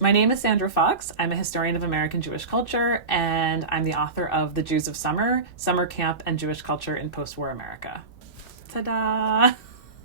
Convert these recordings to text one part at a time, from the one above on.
My name is Sandra Fox. I'm a historian of American Jewish culture, and I'm the author of The Jews of Summer, Summer Camp and Jewish Culture in Postwar America. Ta-da!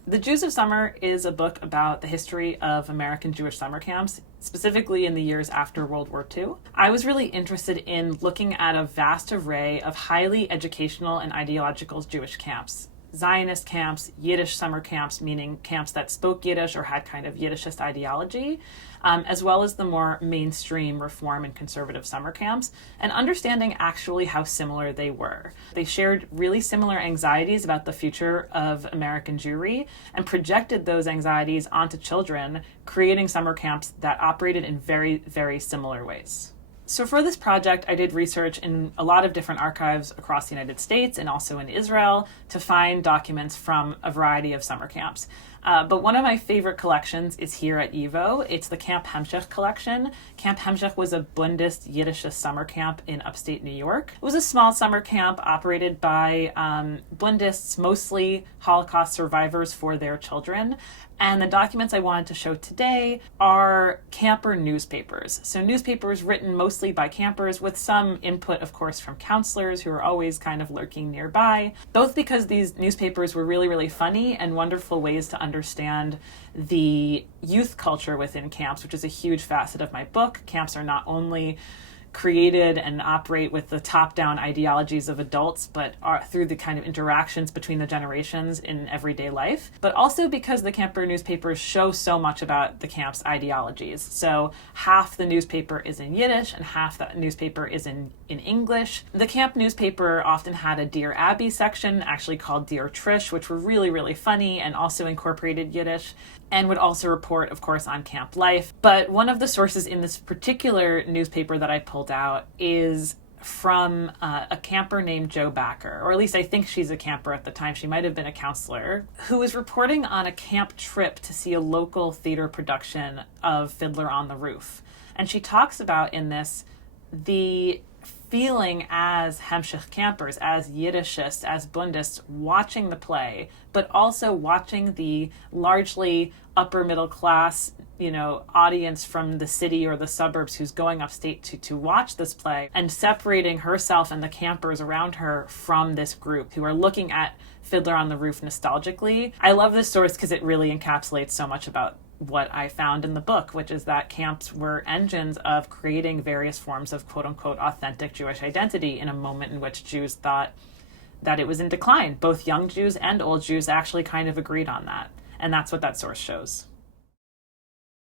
The Jews of Summer is a book about the history of American Jewish summer camps, specifically in the years after World War II. I was really interested in looking at a vast array of highly educational and ideological Jewish camps. Zionist camps, Yiddish summer camps, meaning camps that spoke Yiddish or had kind of Yiddishist ideology, as well as the more mainstream reform and conservative summer camps, and understanding actually how similar they were. They shared really similar anxieties about the future of American Jewry and projected those anxieties onto children, creating summer camps that operated in very, very similar ways. So for this project, I did research in a lot of different archives across the United States and also in Israel to find documents from a variety of summer camps. But one of my favorite collections is here at YIVO. It's the Camp Hemshech collection. Camp Hemshech was a Bundist Yiddishist summer camp in upstate New York. It was a small summer camp operated by Bundists, mostly Holocaust survivors for their children. And the documents I wanted to show today are camper newspapers. So newspapers written mostly by campers with some input, of course, from counselors who are always kind of lurking nearby, both because these newspapers were really, really funny and wonderful ways to understand the youth culture within camps, which is a huge facet of my book. Camps are not only created and operate with the top-down ideologies of adults, but are through the kind of interactions between the generations in everyday life, but also because the camper newspapers show so much about the camp's ideologies. So half the newspaper is in Yiddish and half the newspaper is in English. The camp newspaper often had a Dear Abby section, actually called Dear Trish, which were really, really funny and also incorporated Yiddish, and would also report, of course, on camp life. But one of the sources in this particular newspaper that I pulled out is from a camper named Jo Backer, or at least I think she's a camper at the time. She might have been a counselor, who was reporting on a camp trip to see a local theater production of Fiddler on the Roof. And she talks about in this the feeling as Hemshech campers, as Yiddishists, as Bundists, watching the play, but also watching the largely upper middle class, audience from the city or the suburbs who's going upstate to watch this play, and separating herself and the campers around her from this group who are looking at Fiddler on the Roof nostalgically. I love this source because it really encapsulates so much about what I found in the book, which is that camps were engines of creating various forms of quote-unquote authentic Jewish identity in a moment in which Jews thought that it was in decline. Both young Jews and old Jews actually kind of agreed on that. And that's what that source shows.